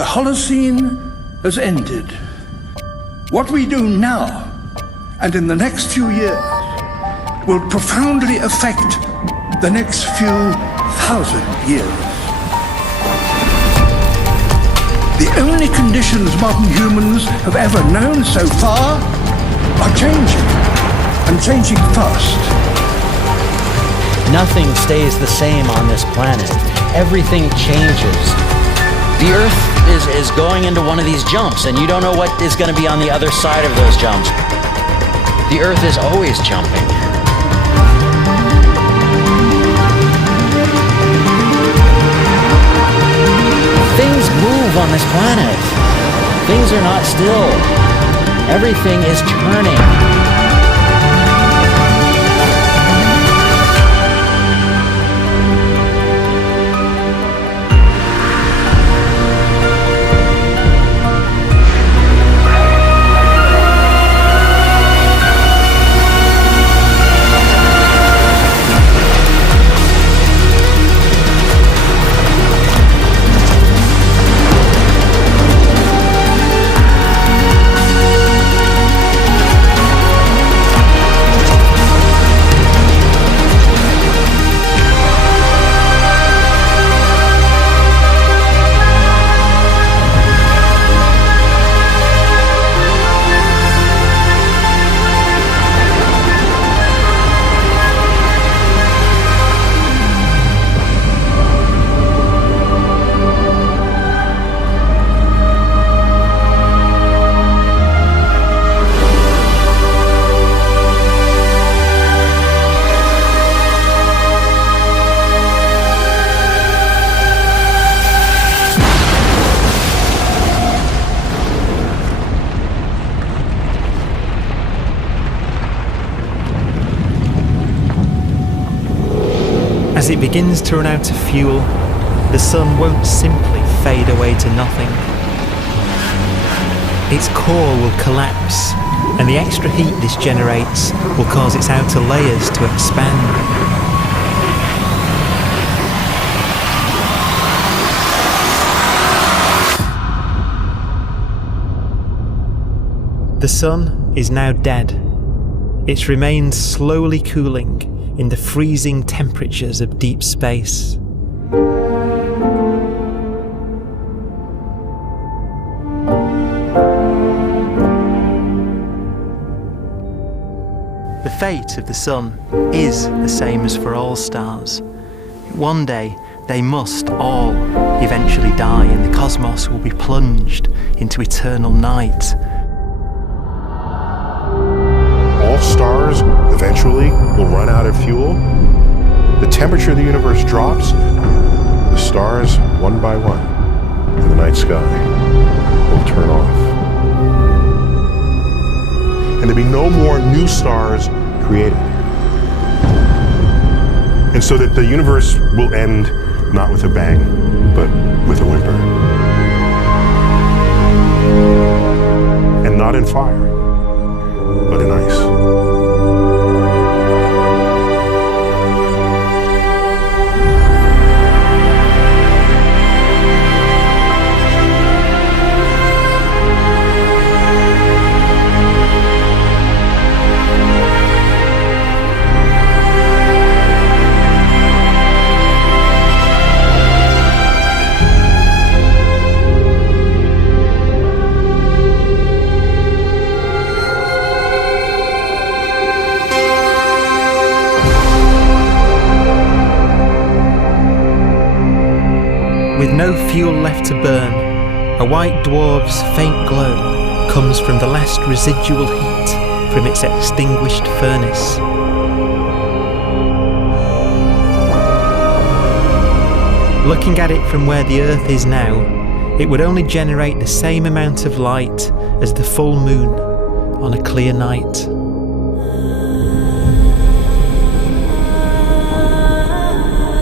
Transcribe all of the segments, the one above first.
The Holocene has ended. What we do now and in the next few years will profoundly affect the next few thousand years. The only conditions modern humans have ever known so far are changing, and changing fast. Nothing stays the same on this planet. Everything changes. The Earth is going into one of these jumps, and you don't know what is going to be on the other side of those jumps. The Earth is always jumping. Things move on this planet. Things are not still. Everything is turning. As it begins to run out of fuel, the sun won't simply fade away to nothing. Its core will collapse, and the extra heat this generates will cause its outer layers to expand. The sun is now dead. Its remains slowly cooling in the freezing temperatures of deep space. The fate of the sun is the same as for all stars. One day they must all eventually die, and the cosmos will be plunged into eternal night. All stars eventually will run out of fuel. The temperature of the universe drops. The stars, one by one, in the night sky, will turn off. And there'll be no more new stars created. And so that the universe will end not with a bang, but with a whimper. And not in fire, but in ice. With no fuel left to burn, a white dwarf's faint glow comes from the last residual heat from its extinguished furnace. Looking at it from where the Earth is now, it would only generate the same amount of light as the full moon on a clear night.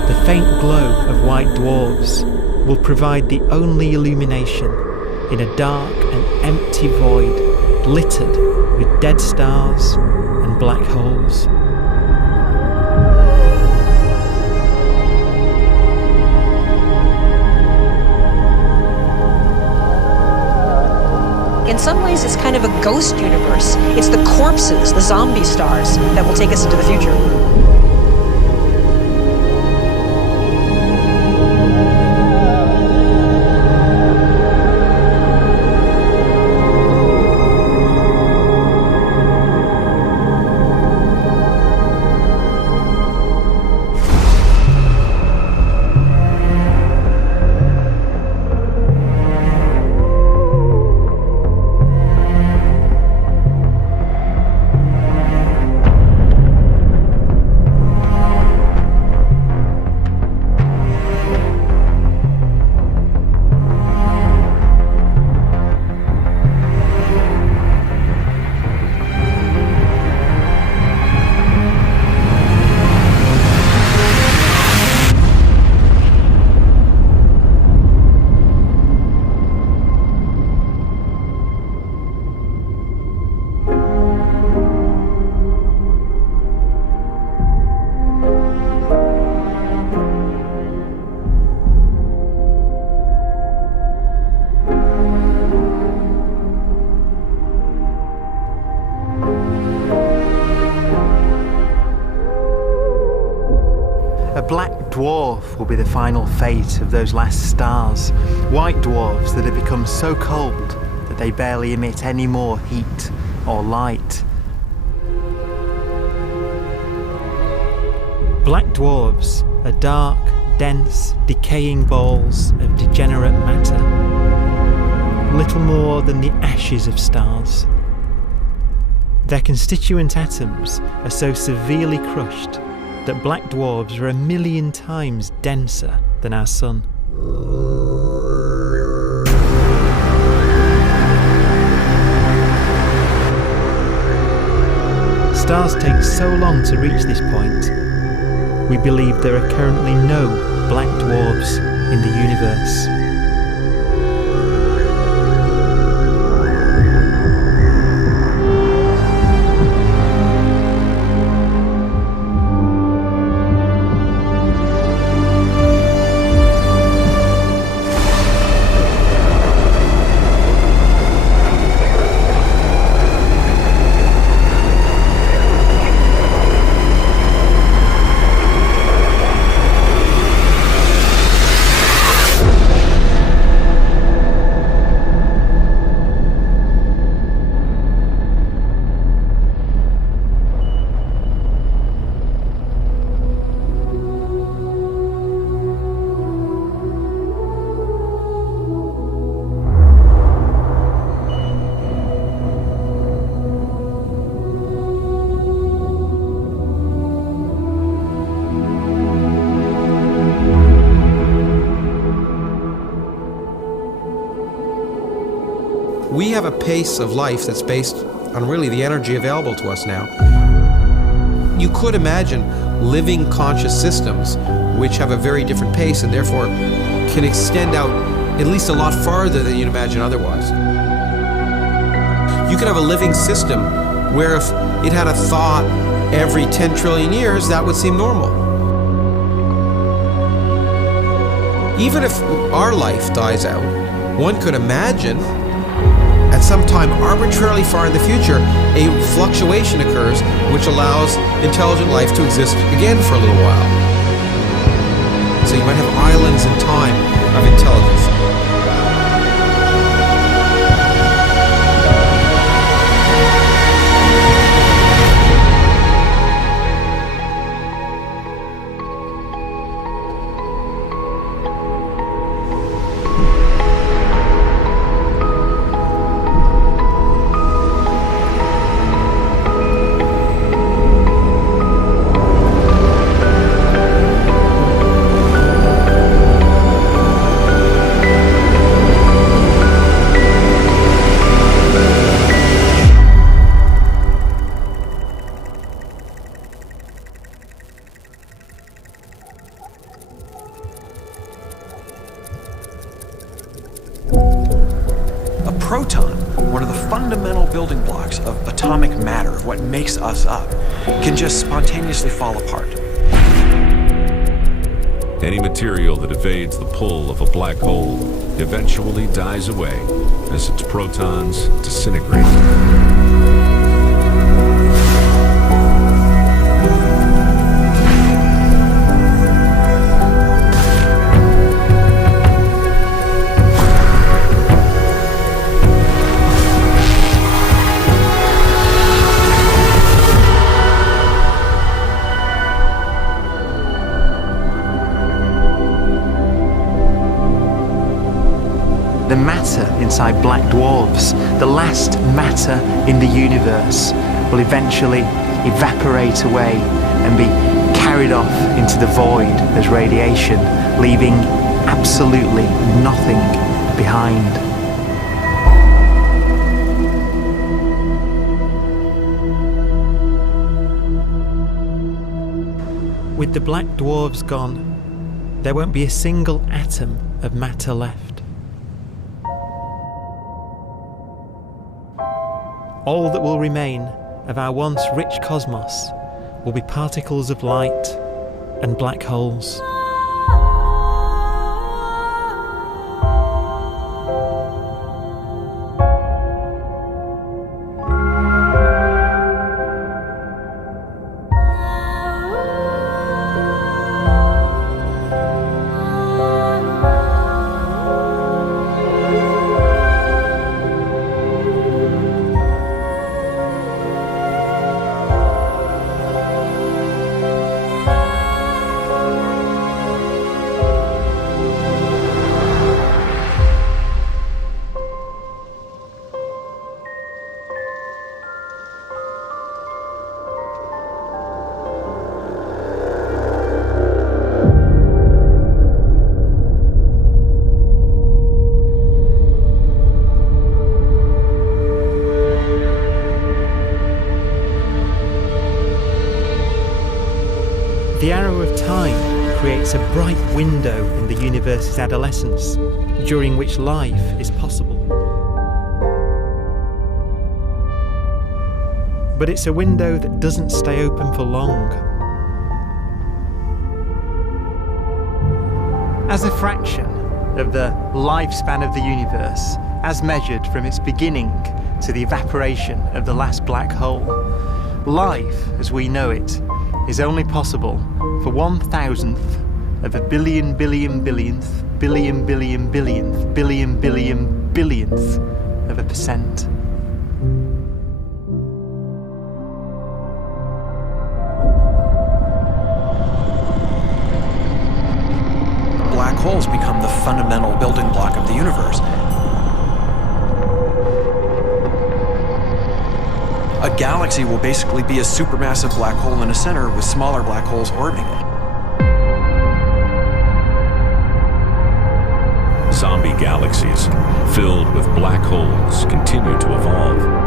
The faint glow of white dwarfs will provide the only illumination in a dark and empty void littered with dead stars and black holes. some ways, it's kind of a ghost universe. It's the corpses, the zombie stars, that will take us into the future. A black dwarf will be the final fate of those last stars, white dwarfs that have become so cold that they barely emit any more heat or light. Black dwarfs are dark, dense, decaying balls of degenerate matter, little more than the ashes of stars. Their constituent atoms are so severely crushed that black dwarfs are 1,000,000 times denser than our sun. Stars take so long to reach this point, we believe there are currently no black dwarfs in the universe. We have a pace of life that's based on really the energy available to us now. You could imagine living conscious systems which have a very different pace and therefore can extend out at least a lot farther than you'd imagine otherwise. You could have a living system where if it had a thought every 10 trillion years, that would seem normal. Even if our life dies out, one could imagine at some time arbitrarily far in the future, a fluctuation occurs which allows intelligent life to exist again for a little while. So you might have islands in time of intelligence. Proton, one of the fundamental building blocks of atomic matter, of what makes us up, can just spontaneously fall apart. Any material that evades the pull of a black hole eventually dies away as its protons disintegrate. The matter inside black dwarfs, the last matter in the universe, will eventually evaporate away and be carried off into the void as radiation, leaving absolutely nothing behind. With the black dwarfs gone, there won't be a single atom of matter left. All that will remain of our once rich cosmos will be particles of light and black holes. The arrow of time creates a bright window in the universe's adolescence, during which life is possible. But it's a window that doesn't stay open for long. As a fraction of the lifespan of the universe, as measured from its beginning to the evaporation of the last black hole, life, as we know it, is only possible for 1,000th of a billion billion billionth billion billion billionth billion billion billionth of a percent. Black holes become the fundamental building block of the universe. A galaxy will basically be a supermassive black hole in a center with smaller black holes orbiting it. Zombie galaxies filled with black holes continue to evolve.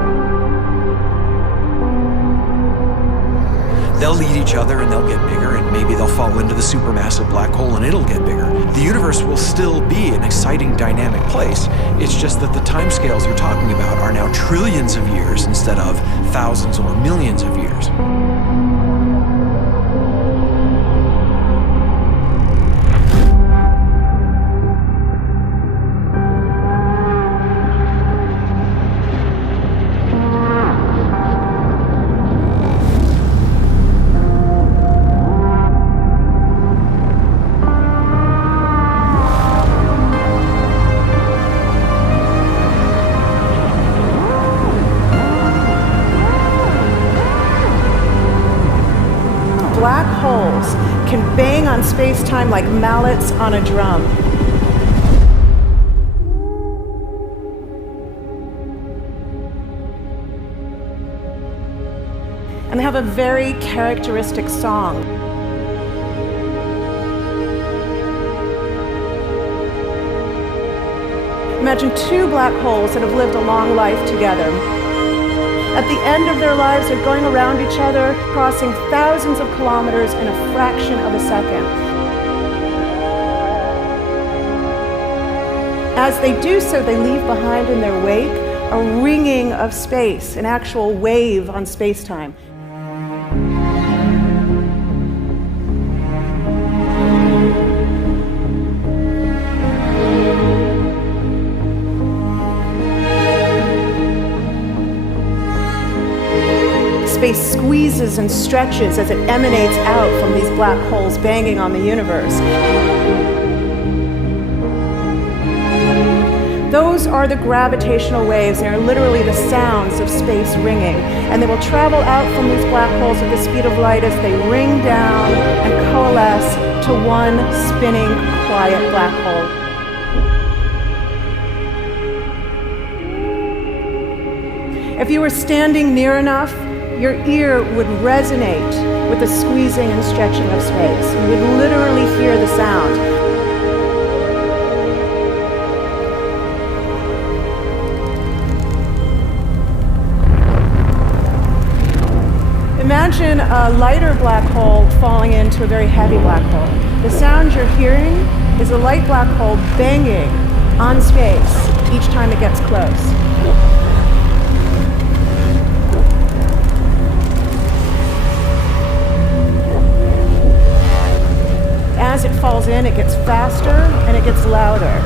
They'll eat each other and they'll get bigger, and maybe they'll fall into the supermassive black hole and it'll get bigger. The universe will still be an exciting, dynamic place. It's just that the timescales you're talking about are now trillions of years instead of thousands or millions of years. Black holes can bang on space-time like mallets on a drum. And they have a very characteristic song. Imagine two black holes that have lived a long life together. At the end of their lives, they're going around each other, crossing thousands of kilometers in a fraction of a second. As they do so, they leave behind in their wake a ringing of space, an actual wave on space-time. squeezes and stretches as it emanates out from these black holes banging on the universe. Those are the gravitational waves. They are literally the sounds of space ringing. And they will travel out from these black holes at the speed of light as they ring down and coalesce to one spinning, quiet black hole. If you were standing near enough, your ear would resonate with the squeezing and stretching of space. You would literally hear the sound. Imagine a lighter black hole falling into a very heavy black hole. The sound you're hearing is a light black hole banging on space each time it gets close. As it falls in, it gets faster and it gets louder.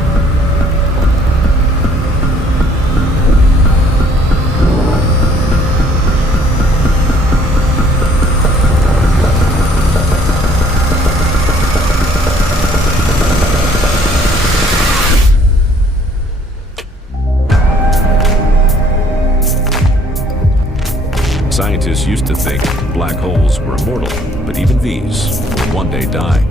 Scientists used to think black holes were immortal, but even these will one day die.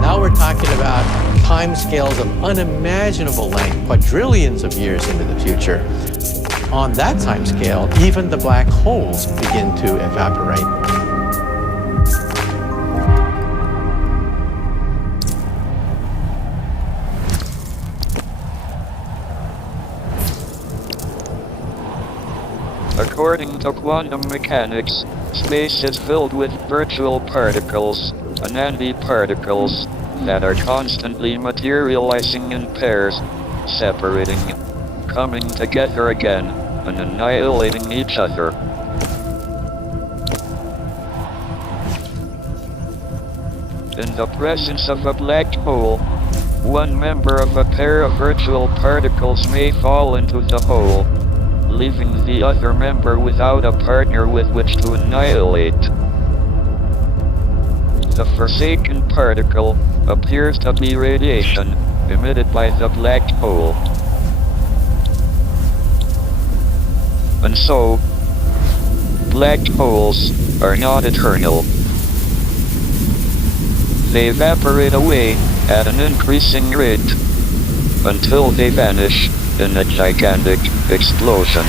Now we're talking about timescales of unimaginable length, quadrillions of years into the future. On that timescale, even the black holes begin to evaporate. According to quantum mechanics, space is filled with virtual particles, antiparticles, that are constantly materializing in pairs, separating, coming together again, and annihilating each other. In the presence of a black hole, one member of a pair of virtual particles may fall into the hole, leaving the other member without a partner with which to annihilate. The forsaken particle appears to be radiation emitted by the black hole. And so, black holes are not eternal. They evaporate away at an increasing rate until they vanish in a gigantic explosion.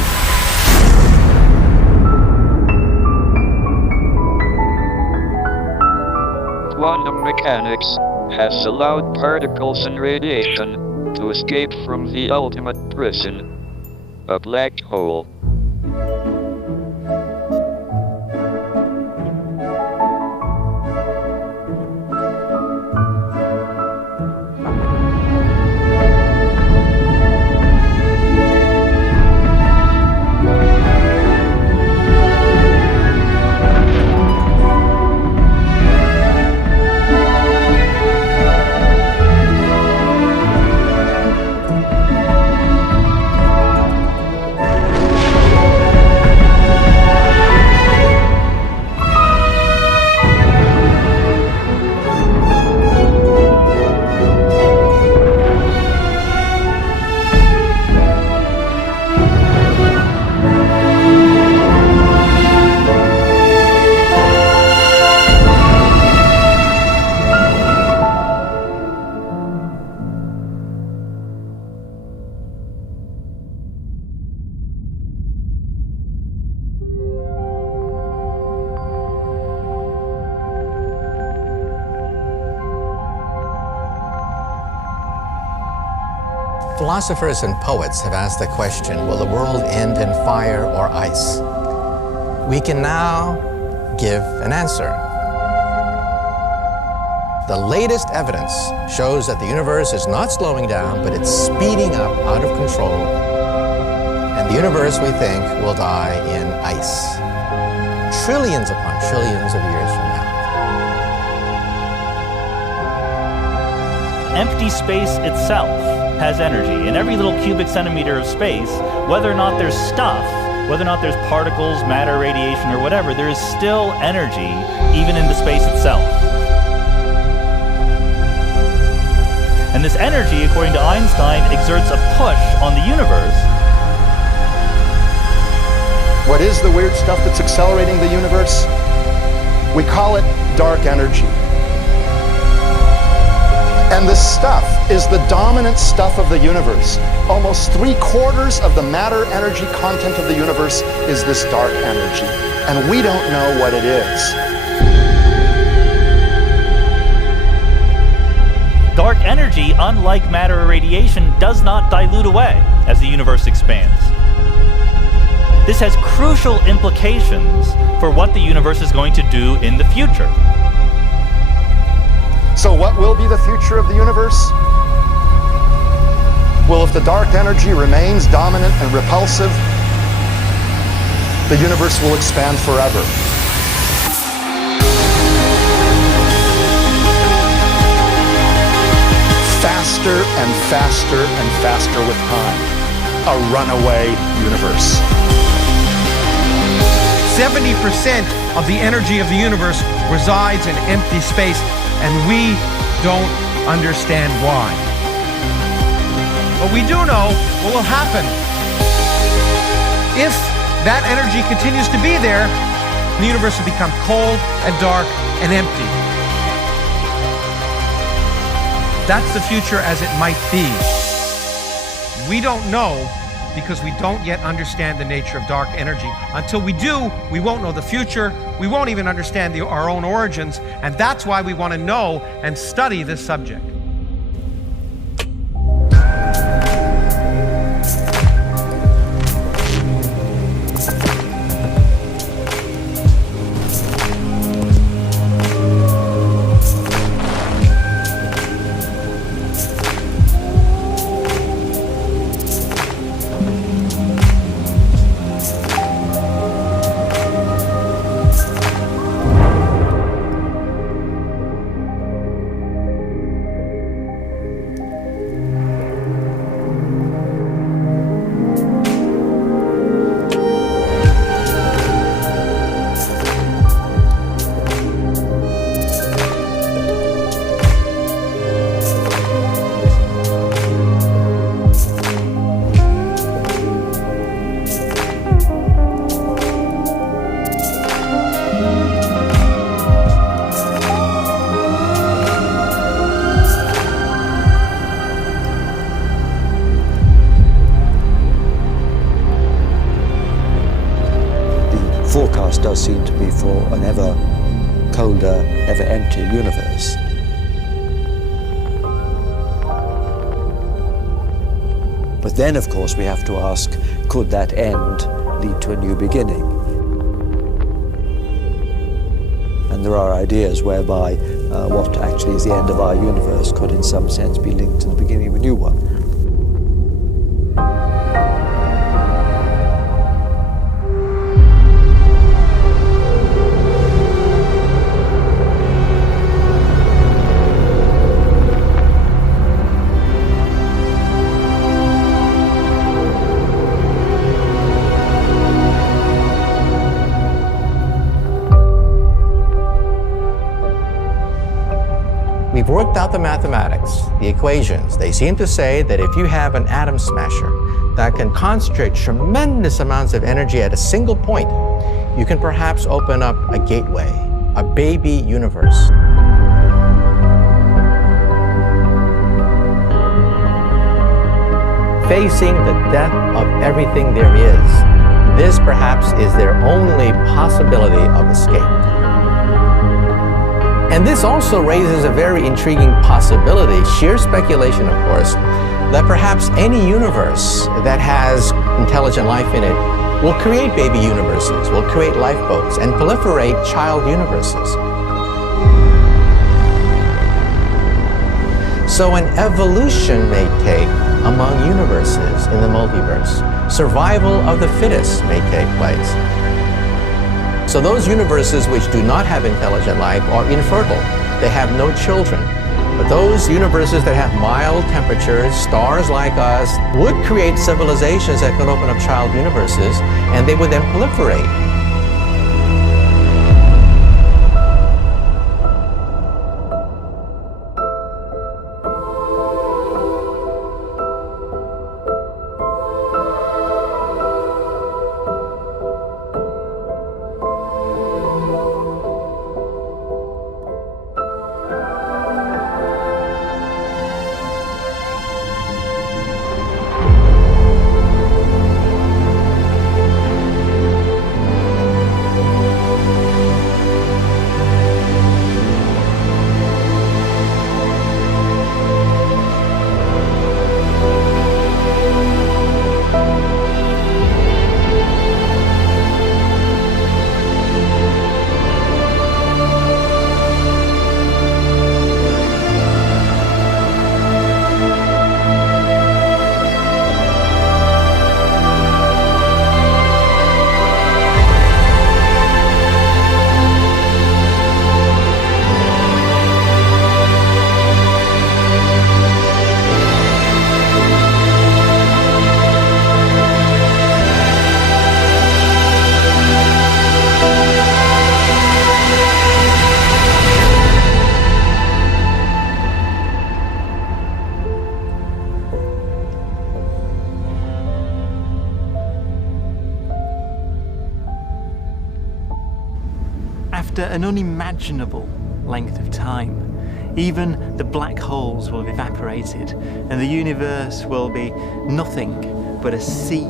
Quantum mechanics has allowed particles and radiation to escape from the ultimate prison, a black hole. Philosophers and poets have asked the question, will the world end in fire or ice? We can now give an answer. The latest evidence shows that the universe is not slowing down, but it's speeding up out of control. And the universe, we think, will die in ice. Trillions upon trillions of years from now. Empty space itself has energy. In every little cubic centimeter of space, whether or not there's stuff whether or not there's particles, matter, radiation, or whatever, there is still energy, even in the space itself. And this energy, according to Einstein, exerts a push on the universe. What is the weird stuff that's accelerating the universe? We call it dark energy. And this stuff is the dominant stuff of the universe. Almost 3/4 of the matter-energy content of the universe is this dark energy. And we don't know what it is. Dark energy, unlike matter or radiation, does not dilute away as the universe expands. This has crucial implications for what the universe is going to do in the future. So what will be the future of the universe? Well, if the dark energy remains dominant and repulsive, the universe will expand forever. Faster and faster and faster with time. A runaway universe. 70% of the energy of the universe resides in empty space, and we don't understand why. But we do know what will happen. If that energy continues to be there, the universe will become cold and dark and empty. That's the future as it might be. We don't know because we don't yet understand the nature of dark energy. Until we do, we won't know the future. We won't even understand our own origins, and that's why we want to know and study this subject. Forecast does seem to be for an ever colder, ever emptier universe. But then, of course, we have to ask, could that end lead to a new beginning? And there are ideas whereby what actually is the end of our universe could in some sense be linked to the beginning of a new one. We've worked out the mathematics, the equations. They seem to say that if you have an atom smasher that can concentrate tremendous amounts of energy at a single point, you can perhaps open up a gateway, a baby universe. Facing the death of everything there is, this perhaps is their only possibility of escape. And this also raises a very intriguing possibility, sheer speculation of course, that perhaps any universe that has intelligent life in it will create baby universes, will create lifeboats, and proliferate child universes. So an evolution may take among universes in the multiverse. Survival of the fittest may take place. So those universes which do not have intelligent life are infertile. They have no children. But Those universes that have mild temperatures, stars like us, would create civilizations that could open up child universes, and they would then proliferate. After an unimaginable length of time, even the black holes will have evaporated, and the universe will be nothing but a sea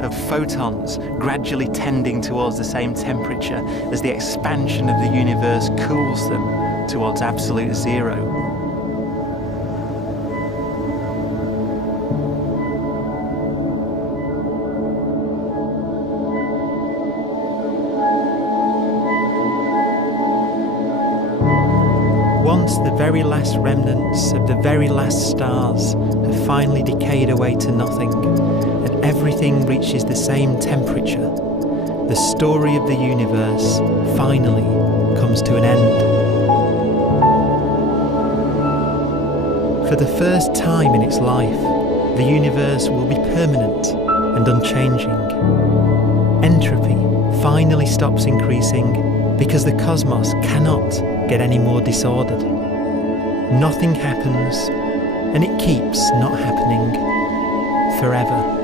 of photons gradually tending towards the same temperature as the expansion of the universe cools them towards absolute zero. Once the very last remnants of the very last stars have finally decayed away to nothing, and everything reaches the same temperature, the story of the universe finally comes to an end. For the first time in its life, the universe will be permanent and unchanging. Entropy finally stops increasing because the cosmos cannot get any more disordered. Nothing happens, and it keeps not happening forever.